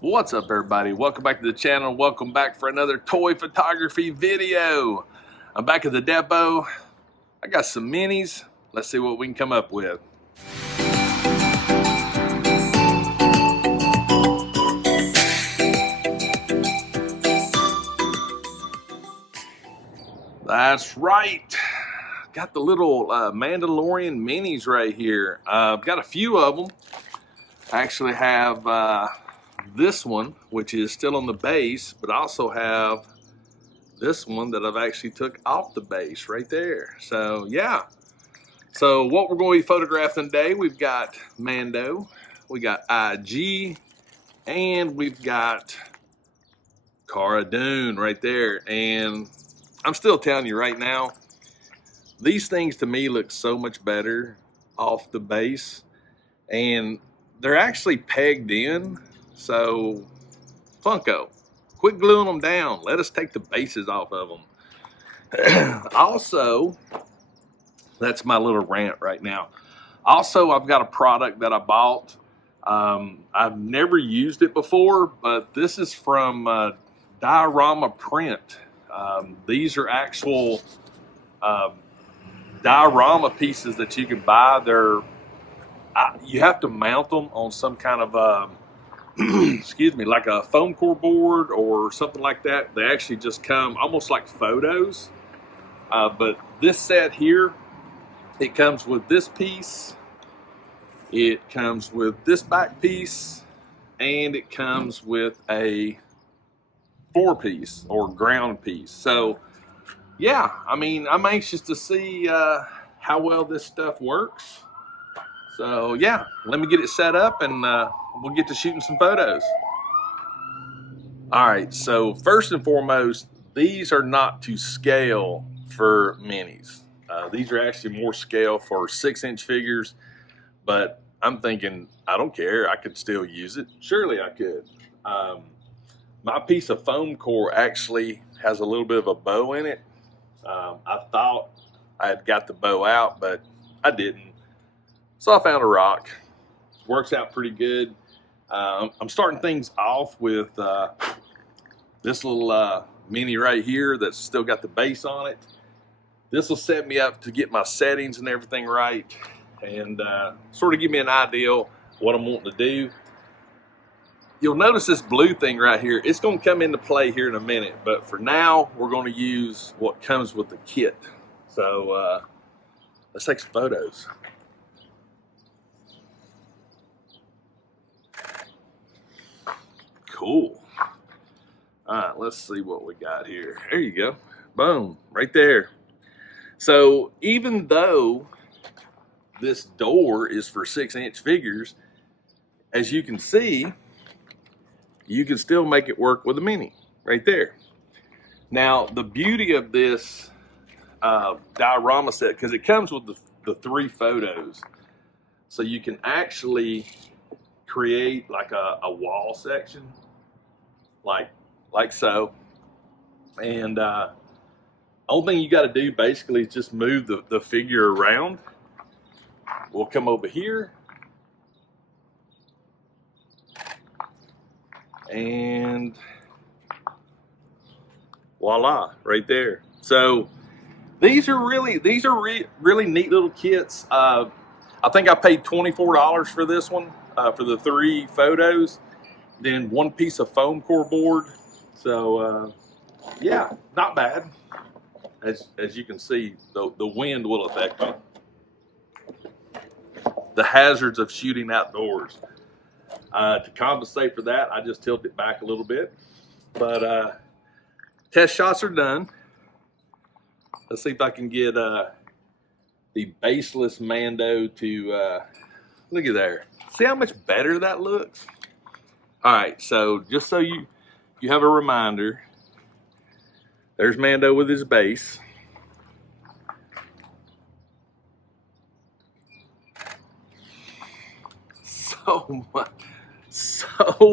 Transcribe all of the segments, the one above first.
What's up, everybody? Welcome back to the channel. Welcome back for another toy photography video. I'm back at the depot. I got some minis. Let's see what we can come up with. That's right. Got the little Mandalorian minis right here. I've got a few of them. I actually have this one, which is still on the base, but I also have this one that I've actually took off the base right there. So yeah. So what we're going to be photographing today, we've got Mando, we got IG, and we've got Cara Dune right there. And I'm still telling you right now, these things to me look so much better off the base, and they're actually pegged in. So Funko, quit gluing them down. Let us take the bases off of them. Also, that's my little rant right now. Also, I've got a product that I bought. I've never used it before, but this is from Diorama Print. These are actual diorama pieces that you can buy. You have to mount them on some kind of excuse me, like a foam core board or something like that. They actually just come almost like photos. But this set here, it comes with this piece, it comes with this back piece, and it comes with a 4-piece or ground piece. So yeah, I mean, I'm anxious to see how well this stuff works. So yeah, let me get it set up and we'll get to shooting some photos. All right, so first and foremost, these are not to scale for minis. These are actually more scale for 6-inch figures, but I'm thinking, I don't care, I could still use it. Surely I could. My piece of foam core actually has a little bit of a bow in it. I thought I had got the bow out, but I didn't. So I found a rock. Works out pretty good. I'm starting things off with this little mini right here that's still got the base on it. This will set me up to get my settings and everything right, and sort of give me an idea what I'm wanting to do. You'll notice this blue thing right here. It's going to come into play here in a minute, but for now, we're going to use what comes with the kit. So let's take some photos. Cool. All right, let's see what we got here. There you go. Boom, right there. So even though this door is for 6-inch figures, as you can see, you can still make it work with a mini right there. Now, the beauty of this diorama set, because it comes with the 3 photos, so you can actually create like a wall section, like so. And only thing you got to do basically is just move the figure around. We'll come over here, and voila, right there. So these are really neat little kits. I think I paid $24 for this one, for the 3 photos, then 1 piece of foam core board. So yeah, not bad. As you can see, the wind will affect me. The hazards of shooting outdoors. To compensate for that, I just tilt it back a little bit. But test shots are done. Let's see if I can get the baseless Mando to look at there. See how much better that looks? All right, so just so you have a reminder, there's Mando with his base. So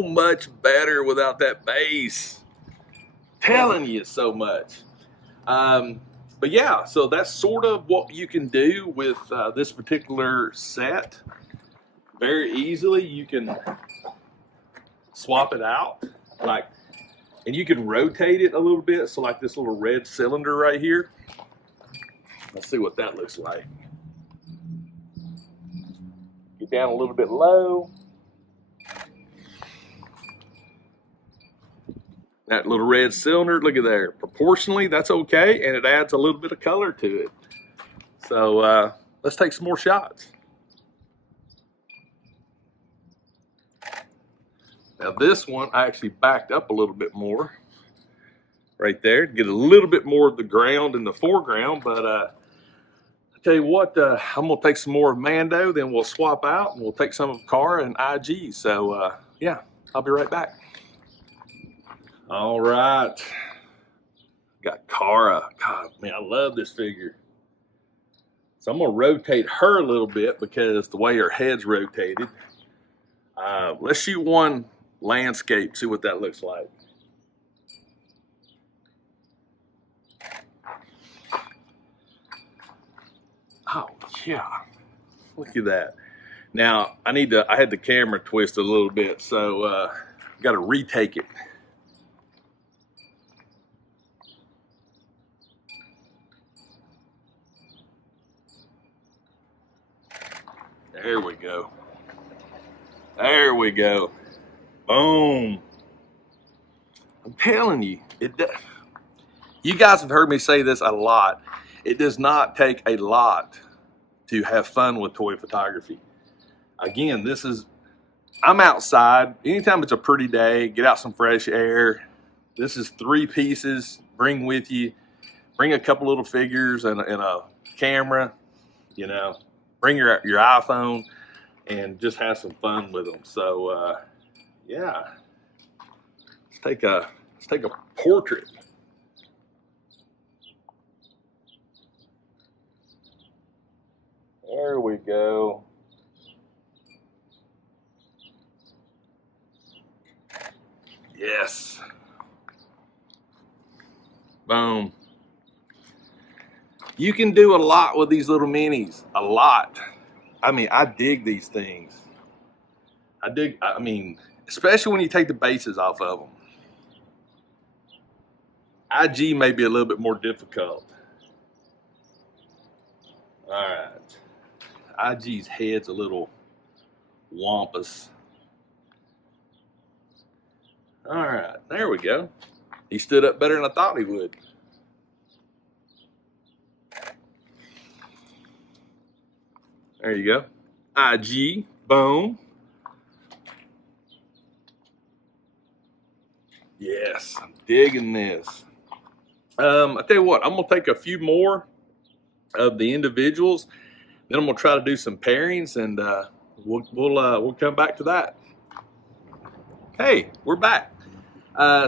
much better without that base. Telling you so much. But yeah, so that's sort of what you can do with this particular set. Very easily, you can swap it out, like, and you can rotate it a little bit. So like this little red cylinder right here. Let's see what that looks like. Get down a little bit low. That little red cylinder, look at there. Proportionally, that's okay, and it adds a little bit of color to it. So let's take some more shots. Now this one, I actually backed up a little bit more right there to get a little bit more of the ground in the foreground. But I tell you what, I'm gonna take some more of Mando, then we'll swap out and we'll take some of Cara and IG. So yeah, I'll be right back. All right, got Cara. God, man, I love this figure. So I'm gonna rotate her a little bit because the way her head's rotated. Let's shoot one landscape, see what that looks like. Oh yeah, look at that. Now I had the camera twisted a little bit, so got to retake it. There we go. There we go. Boom. I'm telling you, you guys have heard me say this a lot. It does not take a lot to have fun with toy photography. Again, I'm outside. Anytime it's a pretty day, get out some fresh air. This is 3 pieces. Bring with you. Bring a couple little figures and a camera, you know. Bring your iPhone and just have some fun with them. So yeah, let's take a portrait. There we go. Yes. Boom. You can do a lot with these little minis, a lot. I mean, I dig these things. I mean, especially when you take the bases off of them. IG may be a little bit more difficult. All right. IG's head's a little wampus. All right, there we go. He stood up better than I thought he would. There you go. IG, boom. Yes, I'm digging this. I tell you what, I'm gonna take a few more of the individuals, then I'm gonna try to do some pairings, and we'll come back to that. Hey, we're back.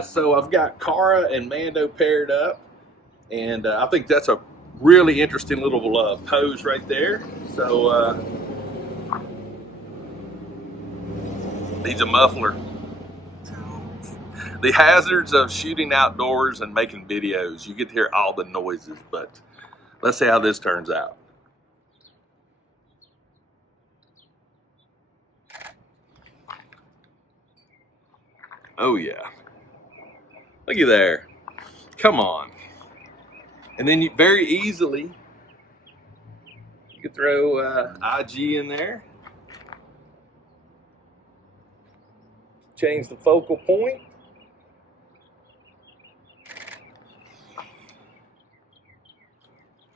So I've got Cara and Mando paired up, and I think that's a really interesting little pose right there. So needs a muffler. The hazards of shooting outdoors and making videos. You get to hear all the noises, but let's see how this turns out. Oh yeah. Looky there. Come on. And then you very easily, you can throw IG in there. Change the focal point.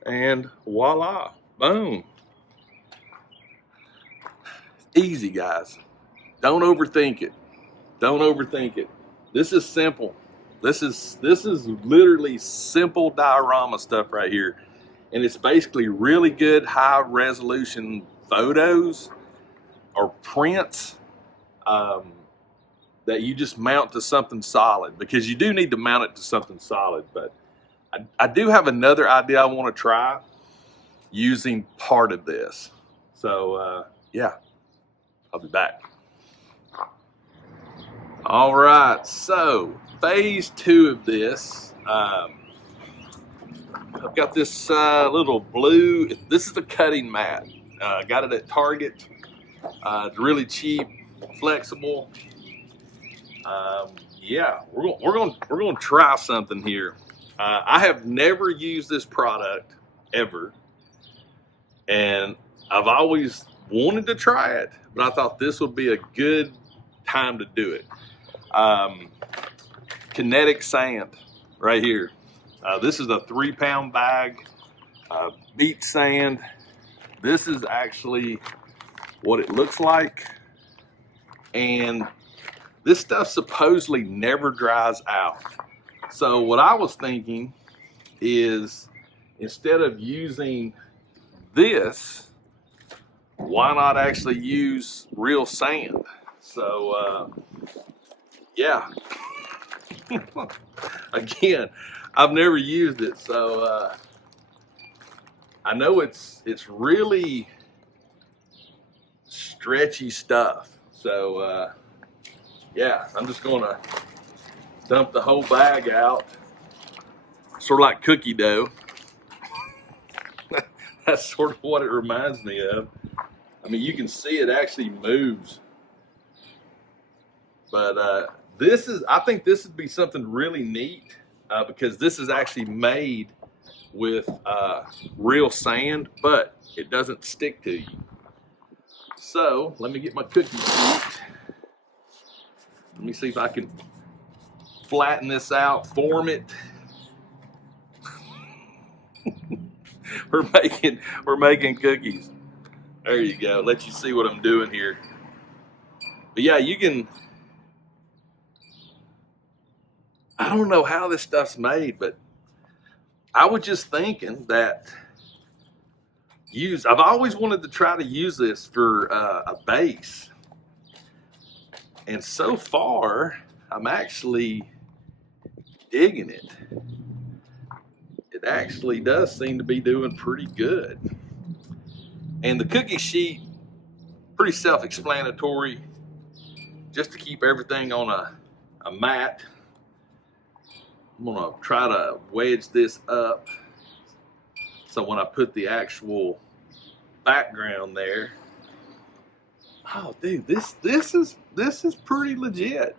And voila, boom. Easy, guys. Don't overthink it. Don't overthink it. This is simple. This is literally simple diorama stuff right here. And it's basically really good high resolution photos or prints that you just mount to something solid, because you do need to mount it to something solid. But I do have another idea I want to try using part of this. So yeah, I'll be back. All right, so phase 2 of this, I've got this little blue, this is the cutting mat. Got it at Target. It's really cheap, flexible. Yeah, we're gonna try something here. I have never used this product ever, and I've always wanted to try it, but I thought this would be a good time to do it. Kinetic sand right here. This is a 3-pound bag, beach sand. This is actually what it looks like, and this stuff supposedly never dries out. So what I was thinking is, instead of using this, why not actually use real sand? So yeah, again, I've never used it, so I know it's really stretchy stuff. So yeah, I'm just gonna dump the whole bag out, sort of like cookie dough. That's sort of what it reminds me of. I mean, you can see it actually moves. But I think this would be something really neat, because this is actually made with real sand, but it doesn't stick to you. So let me get my cookie sheet. Let me see if I can flatten this out, form it. We're making cookies. There you go. Let you see what I'm doing here. But yeah, you can. I don't know how this stuff's made, but I was just thinking that I've always wanted to try to use this for a base, and so far I'm actually digging it. It actually does seem to be doing pretty good. And the cookie sheet, pretty self-explanatory, just to keep everything on a mat. I'm gonna try to wedge this up so when I put the actual background there, oh dude, this is pretty legit.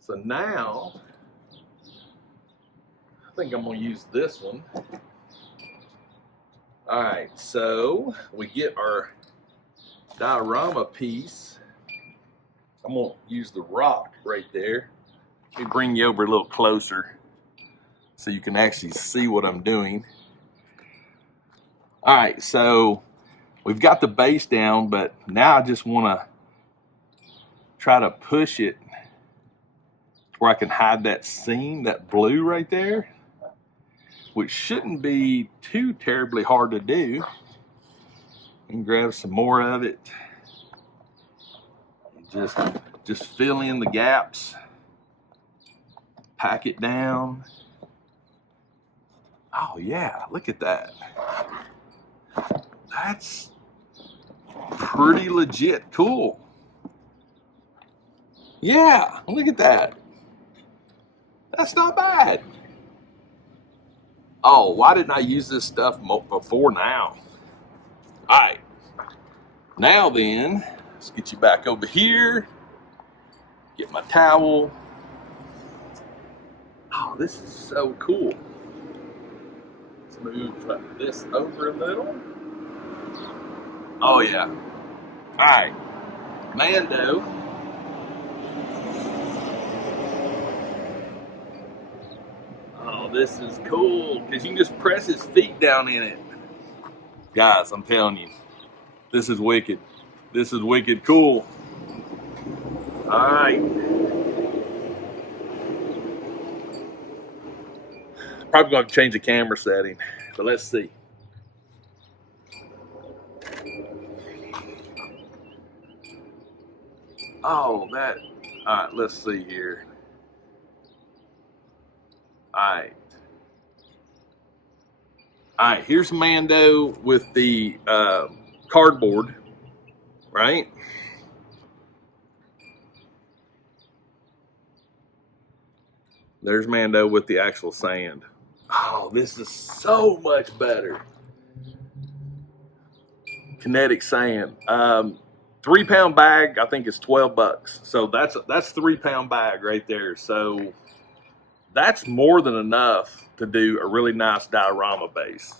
So now I think I'm gonna use this one. All right, so we get our diorama piece. I'm gonna use the rock right there. Let me bring you over a little closer so you can actually see what I'm doing. All right, so we've got the base down, but now I just want to try to push it where I can hide that seam, that blue right there, which shouldn't be too terribly hard to do. And grab some more of it. Just fill in the gaps. Pack it down. Oh yeah, look at that. That's pretty legit cool. Yeah, look at that. That's not bad. Oh, why didn't I use this stuff before now? All right, now then, let's get you back over here. Get my towel. Oh, this is so cool. Let's move this over a little. Oh yeah. All right, Mando. Oh, this is cool because you can just press his feet down in it. Guys, I'm telling you, this is wicked. This is wicked cool. All right. Probably going to change the camera setting, but let's see. Oh, that. All right, let's see here. All right, here's Mando with the cardboard, right? There's Mando with the actual sand. Oh, this is so much better. Kinetic sand. 3-pound bag, I think it's 12 bucks. So that's 3-pound bag right there. So that's more than enough to do a really nice diorama base,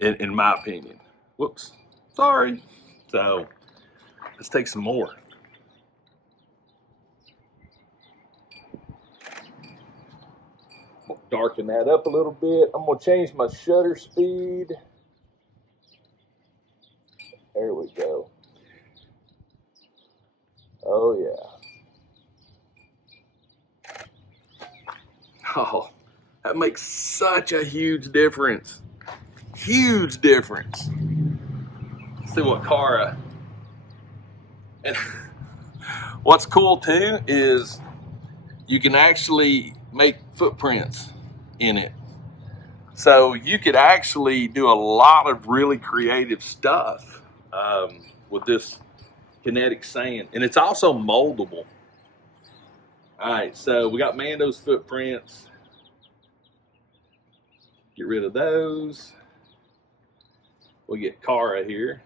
in my opinion. Whoops, sorry. So let's take some more. Darken that up a little bit. I'm gonna change my shutter speed. There we go. Oh yeah. Oh, that makes such a huge difference. Huge difference. Let's see what Cara. And what's cool too is you can actually make footprints in it. So you could actually do a lot of really creative stuff with this Kinetic sand. And it's also moldable. All right, so we got Mando's footprints. Get rid of those. We'll get Cara here.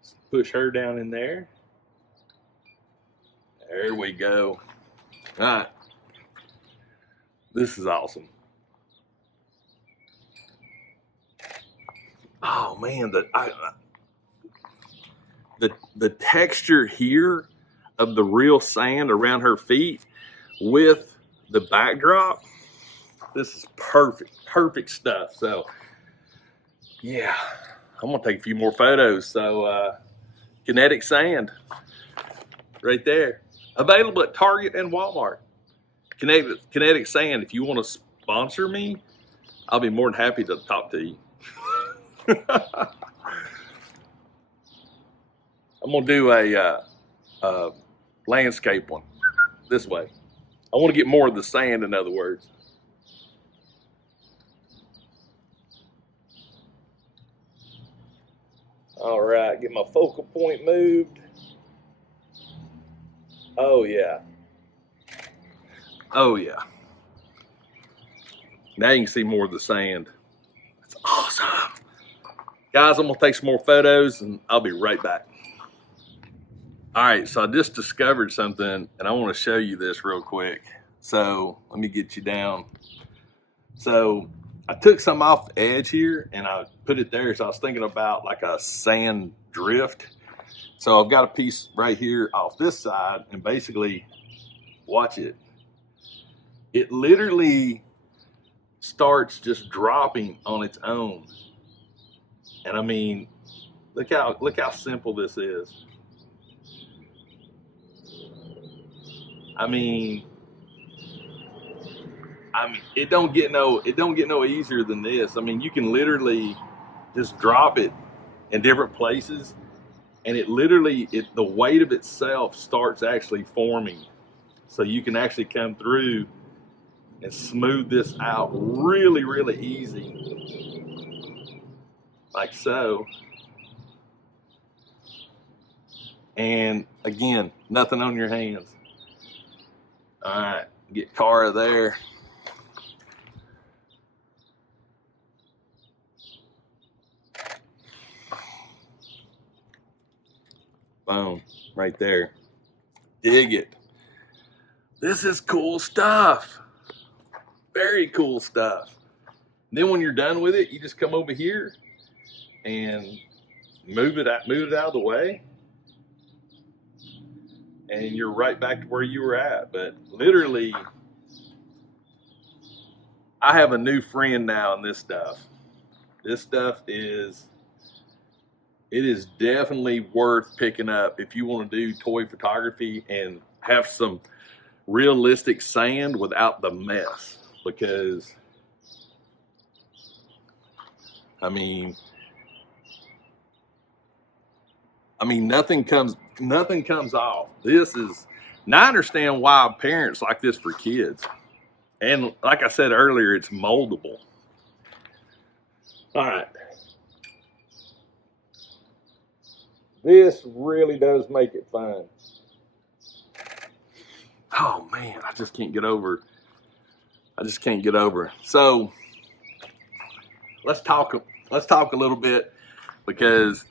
Let's push her down in there. There we go. All right. This is awesome. Oh man, the texture here of the real sand around her feet with the backdrop, this is perfect stuff. So yeah, I'm gonna take a few more photos. So Kinetic sand right there, available at Target and Walmart. Kinetic sand. If you want to sponsor me, I'll be more than happy to talk to you. I'm gonna do a landscape one this way. I want to get more of the sand, in other words. All right, get my focal point moved. Oh yeah. Oh yeah. Now you can see more of the sand. That's awesome. Guys, I'm gonna take some more photos and I'll be right back. All right, so I just discovered something and I want to show you this real quick. So let me get you down. So I took some off the edge here and I put it there. So I was thinking about like a sand drift. So I've got a piece right here off this side and basically, watch it. It literally starts just dropping on its own. And I mean, look how simple this is. I mean, it don't get no easier than this. I mean, you can literally just drop it in different places, and the weight of itself starts actually forming. So you can actually come through and smooth this out really, really easy, like so. And again, nothing on your hands. All right, get Cara there. Boom, right there. Dig it. This is cool stuff. Very cool stuff. And then when you're done with it, you just come over here and move it out of the way. And you're right back to where you were at. But literally, I have a new friend now in this stuff. This stuff is definitely worth picking up if you want to do toy photography and have some realistic sand without the mess. Because I mean nothing comes off. This is, now I understand why parents like this for kids. And like I said earlier, it's moldable. All right. This really does make it fun. Oh man, I just can't get over. So let's talk a little bit, because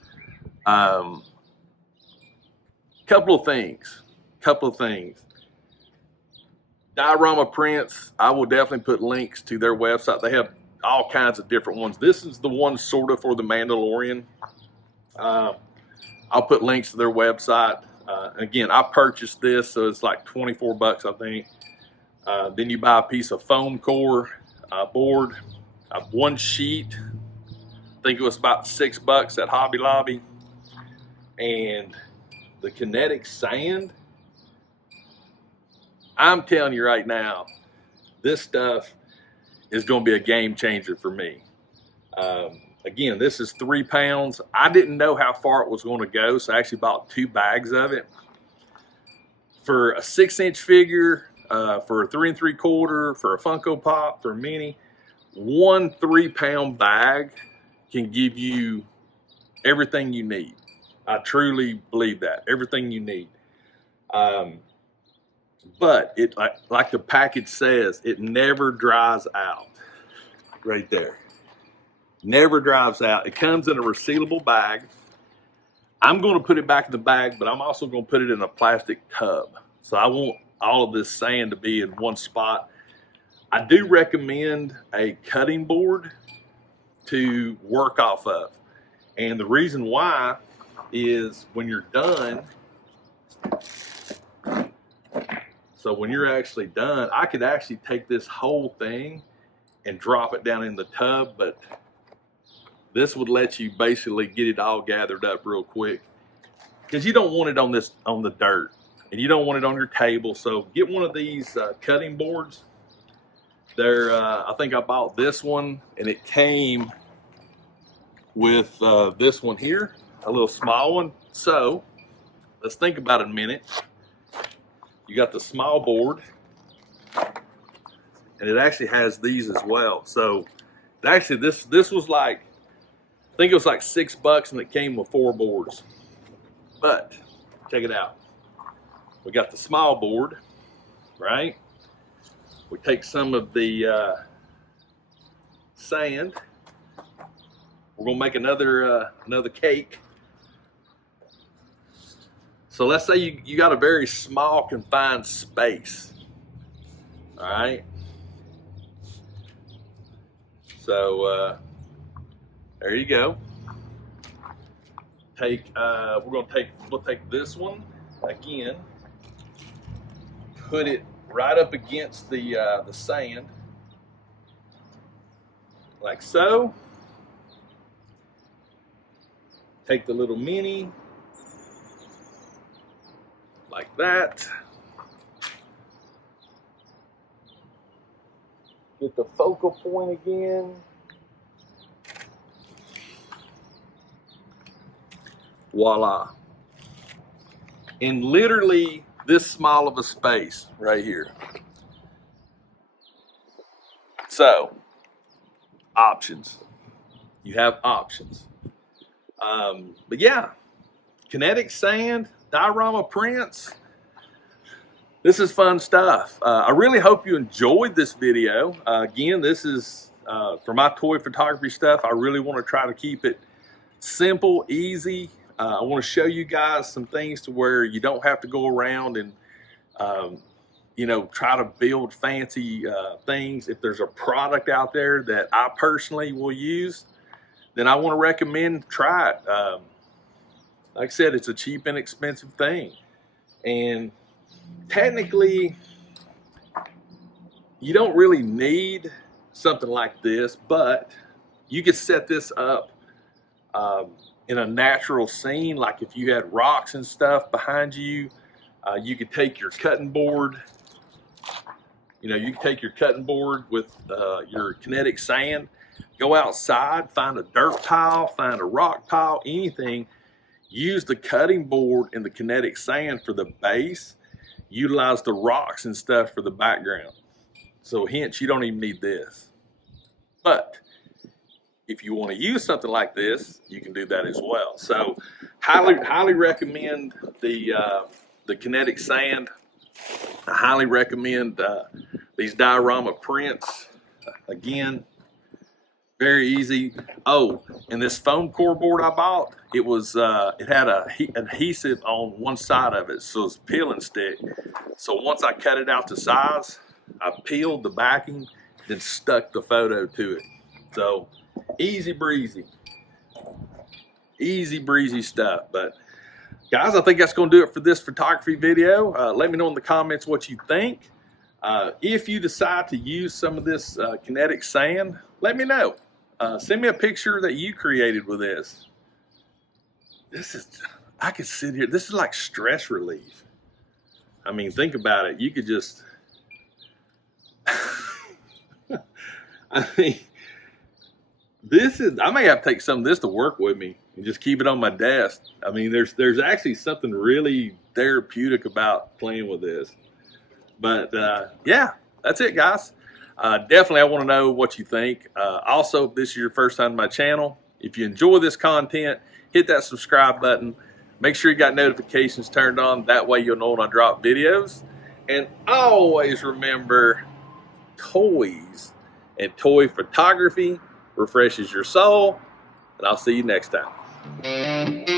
Couple of things. Diorama Prints, I will definitely put links to their website. They have all kinds of different ones. This is the one sort of for the Mandalorian. I'll put links to their website. Again, I purchased this, so it's like 24 bucks, I think. Then you buy a piece of foam core board, one sheet. I think it was about $6 at Hobby Lobby. And the Kinetic sand, I'm telling you right now, this stuff is going to be a game changer for me. Again, this is 3 pounds. I didn't know how far it was going to go, so I actually bought 2 bags of it. For a 6-inch figure, for a 3 3/4, for a Funko Pop, for a mini, 1 3-pound bag can give you everything you need. I truly believe that, everything you need. But it, like the package says, it never dries out. Right there. Never dries out. It comes in a resealable bag. I'm going to put it back in the bag, but I'm also going to put it in a plastic tub. So I want all of this sand to be in one spot. I do recommend a cutting board to work off of. And the reason why is when you're done, so when you're actually done, I could actually take this whole thing and drop it down in the tub, but this would let you basically get it all gathered up real quick, because you don't want it on the dirt, and you don't want it on your table. So get one of these cutting boards. They're I think I bought this one, and it came with this one here, a little small one. So let's think about it a minute. You got the small board, and it actually has these as well. So actually this was like, I think it was like $6, and it came with 4 boards. But check it out. We got the small board, right? We take some of the sand. We're gonna make another cake. So let's say you got a very small confined space. All right. So there you go. We'll take this one again, put it right up against the sand, like so. Take the little mini, like that. Get the focal point again. Voila. In literally this small of a space right here. So, options. You have options. But yeah, Kinetic sand, Diorama Prints. This is fun stuff. I really hope you enjoyed this video. Again, this is for my toy photography stuff. I really want to try to keep it simple, easy. I want to show you guys some things to where you don't have to go around and try to build fancy things. If there's a product out there that I personally will use, then I want to recommend try it. Like I said, it's a cheap and expensive thing. And technically, you don't really need something like this, but you could set this up in a natural scene. Like if you had rocks and stuff behind you, you could take your cutting board. You can take your cutting board with your Kinetic sand, go outside, find a dirt pile, find a rock pile, anything. Use the cutting board and the Kinetic sand for the base. Utilize the rocks and stuff for the background. So hence, you don't even need this. But if you want to use something like this, you can do that as well. So highly recommend the Kinetic sand. I highly recommend these Diorama Prints. Again, Very easy. Oh, and this foam core board I bought, it was it had a adhesive on one side of it, so it's a peel and stick. So once I cut it out to size, I peeled the backing, then stuck the photo to it. So easy breezy stuff. But guys, I think that's going to do it for this photography video. Let me know in the comments what you think. If you decide to use some of this kinetic sand, let me know. Send me a picture that you created with this. I could sit here. This is like stress relief. I mean, think about it. You could just, I mean, I may have to take some of this to work with me and just keep it on my desk. I mean, there's actually something really therapeutic about playing with this. But yeah, that's it, guys. Definitely, I want to know what you think. Also, if this is your first time to my channel, if you enjoy this content, hit that subscribe button. Make sure you got notifications turned on. That way you'll know when I drop videos. And always remember, toys and toy photography refreshes your soul. And I'll see you next time.